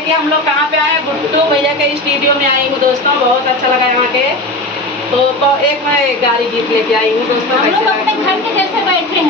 देखिए हम लोग कहाँ पे आए, गुड्डू भैया के स्टूडियो में आई हूँ दोस्तों। बहुत अच्छा लगा यहाँ के। तो एक मैं गाड़ी जीत लेके आई हूँ दोस्तों। हम लोग अपने घर के जैसे बैठे हैं।